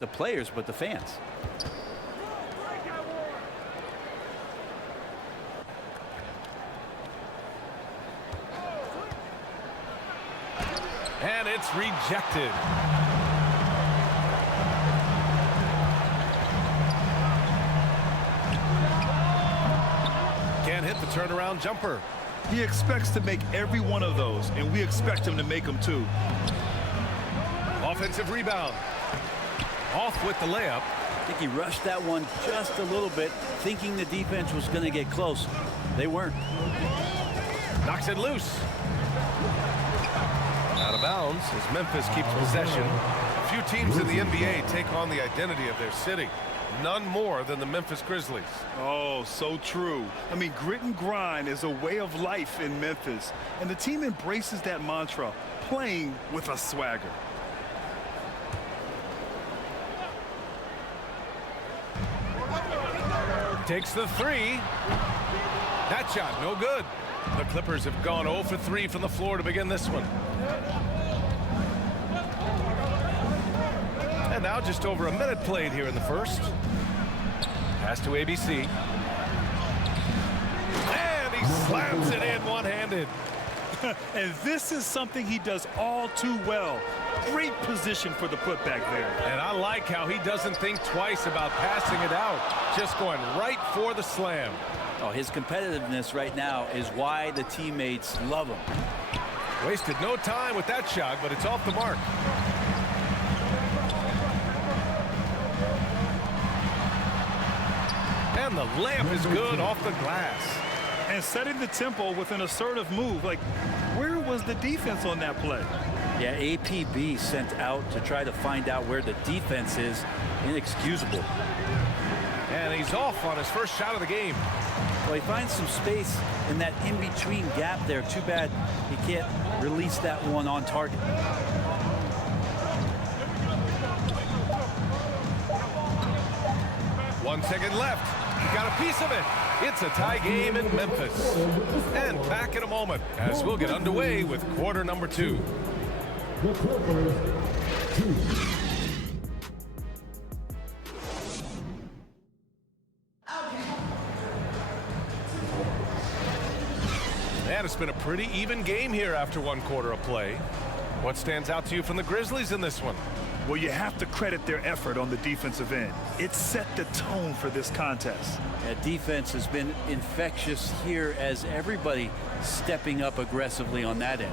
the players, but the fans. And it's rejected. Can't hit the turnaround jumper. He expects to make every one of those, and we expect him to make them too. Offensive rebound. Off with the layup. I think he rushed that one just a little bit, thinking the defense was going to get close. They weren't. Knocks it loose. Out of bounds as Memphis keeps possession. Few teams in the NBA take on the identity of their city. None more than the Memphis Grizzlies. Oh, so true. I mean, grit and grind is a way of life in Memphis, and the team embraces that mantra, playing with a swagger. Takes the three. That shot, no good. The Clippers have gone 0 for 3 from the floor to begin this one. And now just over a minute played here in the first. Pass to ABC. And he slams it in one-handed. And this is something he does all too well. Great position for the putback there. And I like how he doesn't think twice about passing it out. Just going right for the slam. Oh, his competitiveness right now is why the teammates love him. Wasted no time with that shot, but it's off the mark. And the layup is good off the glass. And setting the tempo with an assertive move. Like, where was the defense on that play? Yeah, APB sent out to try to find out where the defense is. Inexcusable. And he's off on his first shot of the game. Well, he finds some space in that in-between gap there. Too bad he can't release that one on target. 1 second left. He got a piece of it. It's a tie game in Memphis. And back in a moment as we'll get underway with quarter number 2. The Clippers 2. And it's been a pretty even game here after 1 quarter of play. What stands out to you from the Grizzlies in this one? Well, you have to credit their effort on the defensive end. It set the tone for this contest. That defense has been infectious here as everybody stepping up aggressively on that end.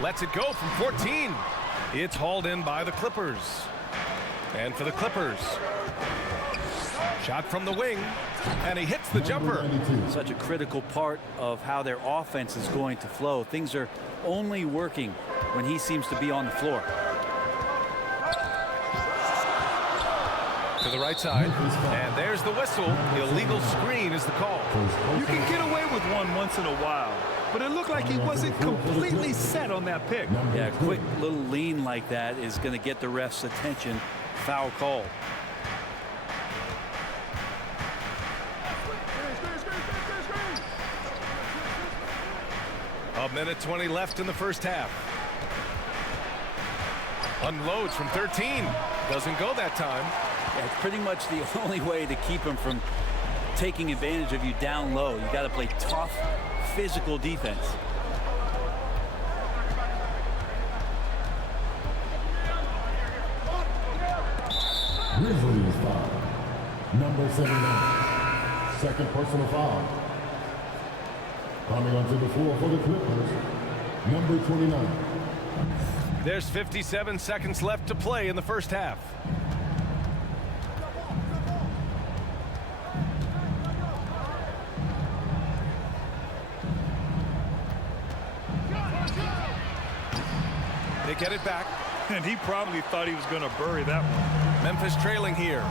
Lets it go from 14. It's hauled in by the Clippers. And for the Clippers, shot from the wing, and he hits the jumper. Such a critical part of how their offense is going to flow. Things are only working when he seems to be on the floor. To the right side, and there's the whistle. Illegal screen is the call. You can get away with one once in a while, but it looked like he wasn't completely set on that pick. Yeah, a quick little lean like that is going to get the ref's attention. Foul call. A minute 20 left in the first half. Unloads from 13. Doesn't go that time. Yeah, it's pretty much the only way to keep him from taking advantage of you down low. You got to play tough, physical defense. Grizzlies foul. Number 79. Second personal foul. Coming onto the floor for the Clippers, number 29. There's 57 seconds left to play in the first half. They get it back. And he probably thought he was going to bury that one. Memphis trailing here.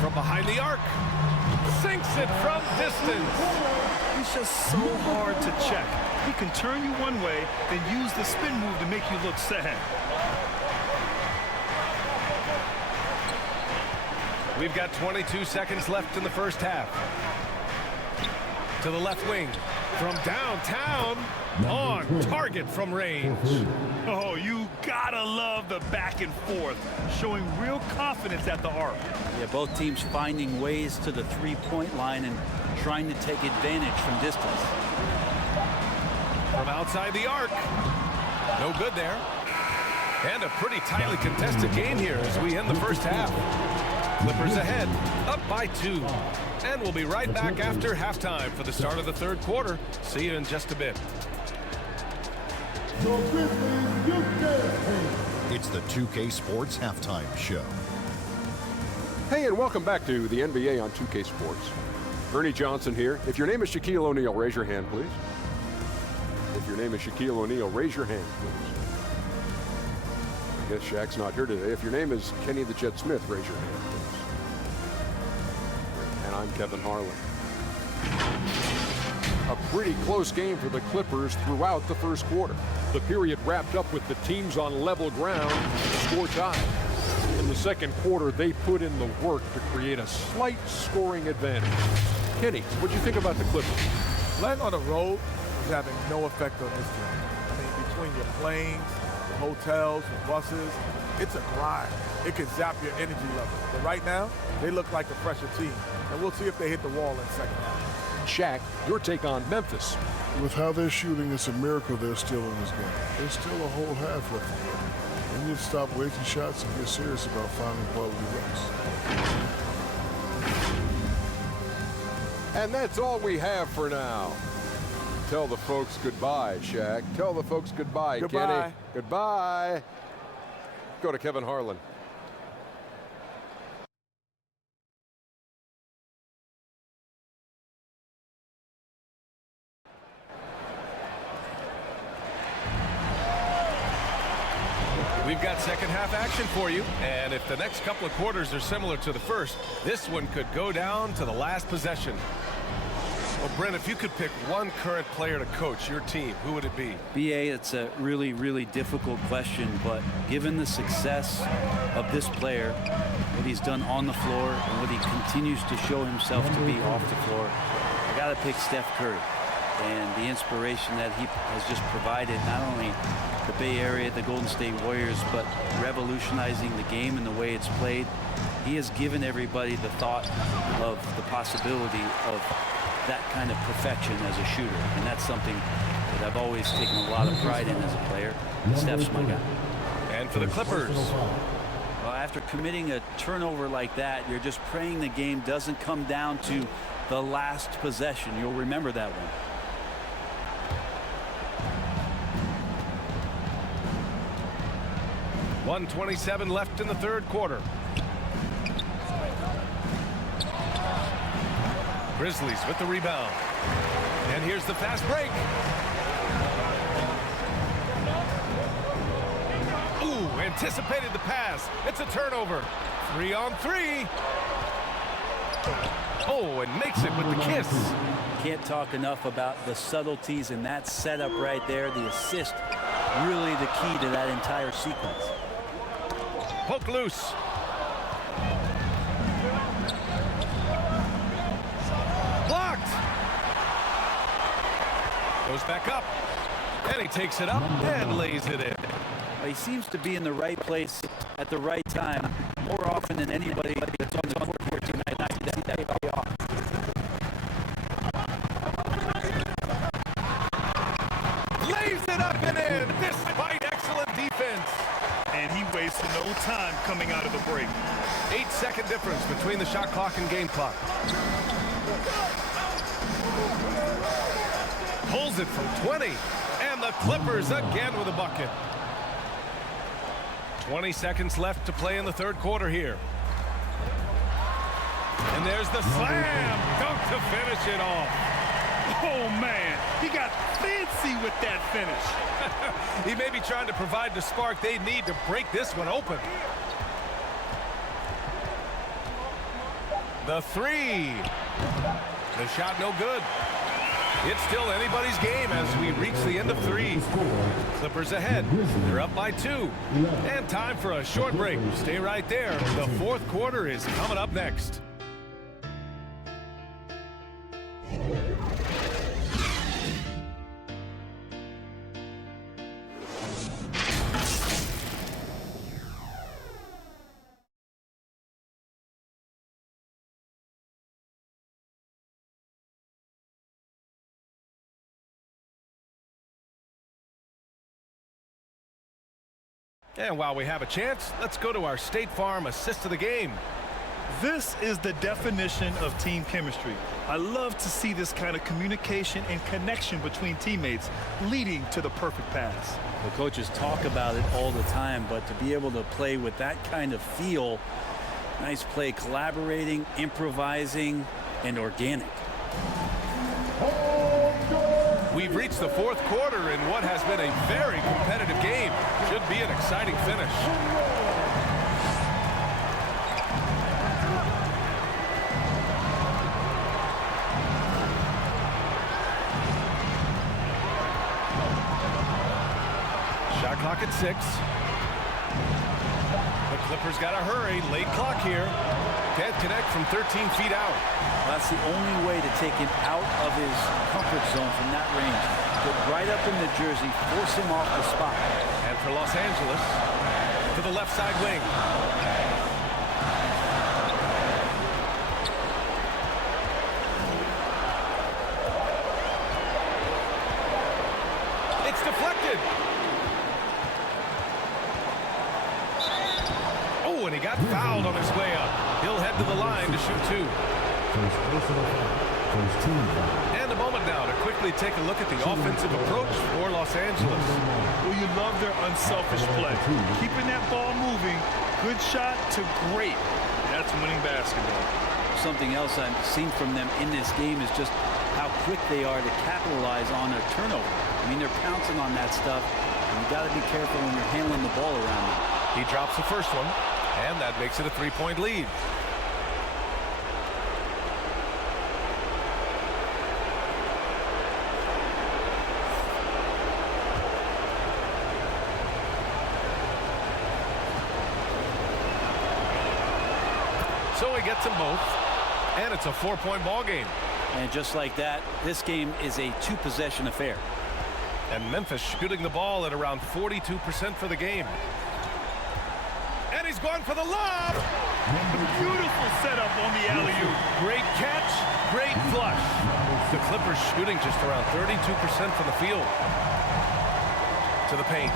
From behind the arc. Sinks it from distance. He's just so hard to check. He can turn you one way, then use the spin move to make you look sad. We've got 22 seconds left in the first half. To the left wing. From downtown. On target from range. Oh, you gotta love the back and forth. Showing real confidence at the arc. Yeah, both teams finding ways to the three-point line and trying to take advantage from distance. From outside the arc. No good there. And a pretty tightly contested game here as we end the first half. Clippers ahead, up by 2. And we'll be right back after halftime for the start of the third quarter. See you in just a bit. It's the 2K Sports Halftime Show. Hey, and welcome back to the NBA on 2K Sports. Ernie Johnson here. If your name is Shaquille O'Neal, raise your hand, please. If your name is Shaquille O'Neal, raise your hand, please. I guess Shaq's not here today. If your name is Kenny the Jet Smith, raise your hand, please. And I'm Kevin Harlan. A pretty close game for the Clippers throughout the first quarter. The period wrapped up with the teams on level ground, score tie. In the second quarter, they put in the work to create a slight scoring advantage. Kenny, what do you think about the Clippers? Playing on the road is having no effect on this team. I mean, between your planes, the hotels, the buses, it's a grind. It can zap your energy level. But right now, they look like a fresher team. And we'll see if they hit the wall in the second half. Shaq, your take on Memphis. With how they're shooting, it's a miracle they're still in this game. There's still a whole half left to go. They need to stop wasting shots and get serious about finding quality looks. And that's all we have for now. Tell the folks goodbye, Shaq. Tell the folks goodbye, Goodbye. Kenny. Goodbye. Go to Kevin Harlan. We've got second half action for you, and if the next couple of quarters are similar to the first, this one could go down to the last possession. Well, Brent, if you could pick one current player to coach your team, who would it be? BA, it's a really, really difficult question, but given the success of this player, what he's done on the floor and what he continues to show himself to be off the floor, I got to pick Steph Curry. And the inspiration that he has just provided, not only the Bay Area, the Golden State Warriors, but revolutionizing the game and the way it's played. He has given everybody the thought of the possibility of that kind of perfection as a shooter. And that's something that I've always taken a lot of pride in as a player. Steph's my guy. And for the Clippers. Well, after committing a turnover like that, you're just praying the game doesn't come down to the last possession. You'll remember that one. .127 left in the third quarter. Grizzlies with the rebound. And here's the fast break. Ooh, anticipated the pass. It's a turnover. 3-on-3. Oh, and makes it with the kiss. Can't talk enough about the subtleties in that setup right there. The assist, really the key to that entire sequence. Poke loose. Blocked. Goes back up. And he takes it up and lays it in. Well, he seems to be in the right place at the right time more often than anybody that's on the court for tonight. I see that pay off. Lays it up and in, despite excellent defense. And he wastes no time coming out of the break. 8-second difference between the shot clock and game clock. Pulls it from 20. And the Clippers again with a bucket. 20 seconds left to play in the third quarter here. And there's the slam dunk to finish it off. Oh, man, he got fancy with that finish. He may be trying to provide the spark they need to break this one open. The three. The shot no good. It's still anybody's game as we reach the end of 3. Clippers ahead. They're up by 2. And time for a short break. Stay right there. The fourth quarter is coming up next. And while we have a chance, let's go to our State Farm assist of the game. This is the definition of team chemistry. I love to see this kind of communication and connection between teammates leading to the perfect pass. The coaches talk about it all the time, but to be able to play with that kind of feel, nice play, collaborating, improvising, and organic. We've reached the fourth quarter in what has been a very competitive game. Should be an exciting finish. Shot clock at 6. The Clippers got to hurry. Late clock here. Can't connect from 13 feet out. That's the only way to take him out of his comfort zone from that range. Get right up in the jersey, force him off the spot. And for Los Angeles, to the left side wing. It's deflected. Oh, and he got fouled on his way up. He'll head to the line to shoot 2. And a moment now to quickly take a look at the offensive approach for Los Angeles. Well, you love their unselfish play. Keeping that ball moving, good shot to great. That's winning basketball. Something else I've seen from them in this game is just how quick they are to capitalize on their turnover. I mean, they're pouncing on that stuff, and you got to be careful when you're handling the ball around them. He drops the first one, and that makes it a 3-point lead. So he gets them both, and it's a 4-point ball game. And just like that, this game is a 2-possession affair. And Memphis shooting the ball at around 42% for the game. And he's going for the lob. Beautiful setup on the alley-oop. Great catch, great flush. The Clippers shooting just around 32% from the field. To the paint.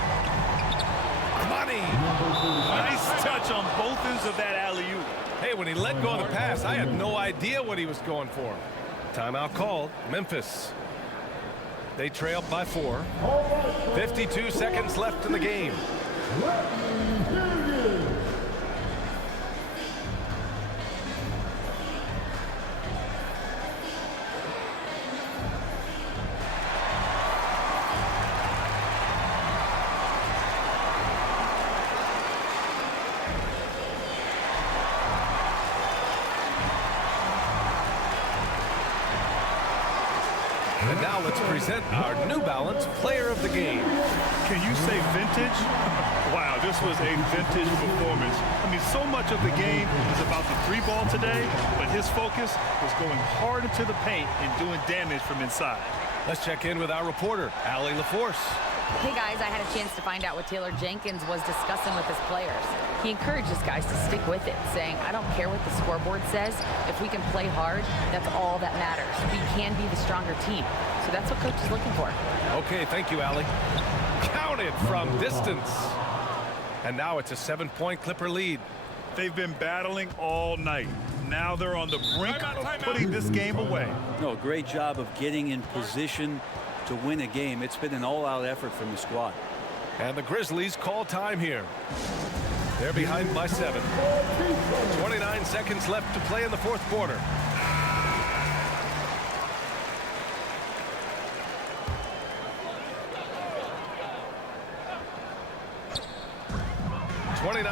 Money. Nice touch on both ends of that alley-oop. Hey, when he let go of the pass, I had no idea what he was going for. Timeout called. Memphis. They trail by 4. 52 seconds left in the game. And now let's present our New Balance Player of the Game. Can you say vintage? Wow, this was a vintage performance. I mean, so much of the game is about the 3-ball today, but his focus was going hard into the paint and doing damage from inside. Let's check in with our reporter, Allie LaForce. Hey guys, I had a chance to find out what Taylor Jenkins was discussing with his players. He encourages guys to stick with it, saying, I don't care what the scoreboard says. If we can play hard, that's all that matters. We can be the stronger team. So that's what coach is looking for. Okay, thank you, Allie. Counted from distance. And now it's a 7-point Clipper lead. They've been battling all night. Now they're on the brink of putting this game away. No, great job of getting in position to win a game. It's been an all-out effort from the squad. And the Grizzlies call time here. They're behind by 7. 29 seconds left to play in the fourth quarter.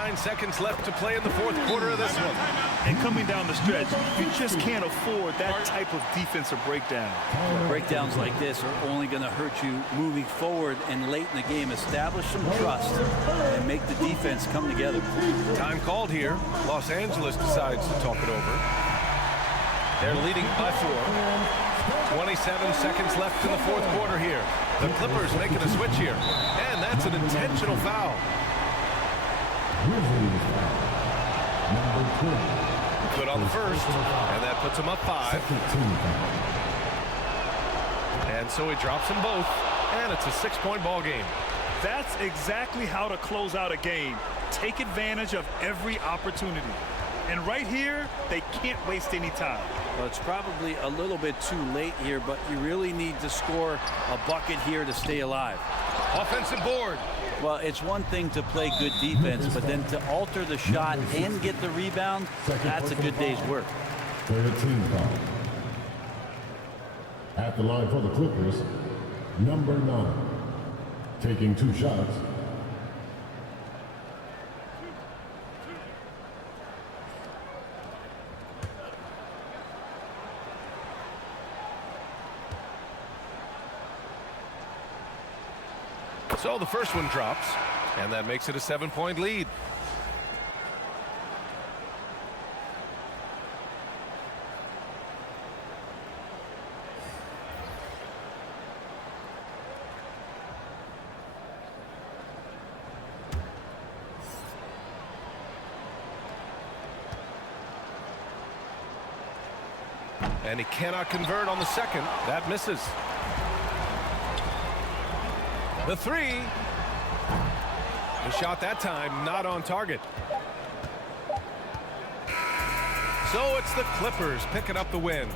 9 seconds left to play in the fourth quarter of this one. And coming down the stretch, you just can't afford that type of defensive breakdown. Breakdowns like this are only going to hurt you moving forward and late in the game. Establish some trust and make the defense come together. Time called here. Los Angeles decides to talk it over. They're leading by 4. 27 seconds left in the fourth quarter here. The Clippers making a switch here. And that's an intentional foul. Good on the first. And that puts him up 5. And so he drops them both. And it's a 6-point ball game. That's exactly how to close out a game. Take advantage of every opportunity. And right here, they can't waste any time. Well, it's probably a little bit too late here, but you really need to score a bucket here to stay alive. Offensive board. Well, it's one thing to play good defense, but then to alter the shot and get the rebound, that's a good day's work. Third team foul. At the line for the Clippers, number 9. Taking 2 shots. So the first one drops, and that makes it a 7-point lead. And he cannot convert on the second. That misses. The 3. The shot that time not on target. So it's the Clippers picking up the win.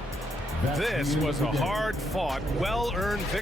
This was a hard-fought, well-earned victory.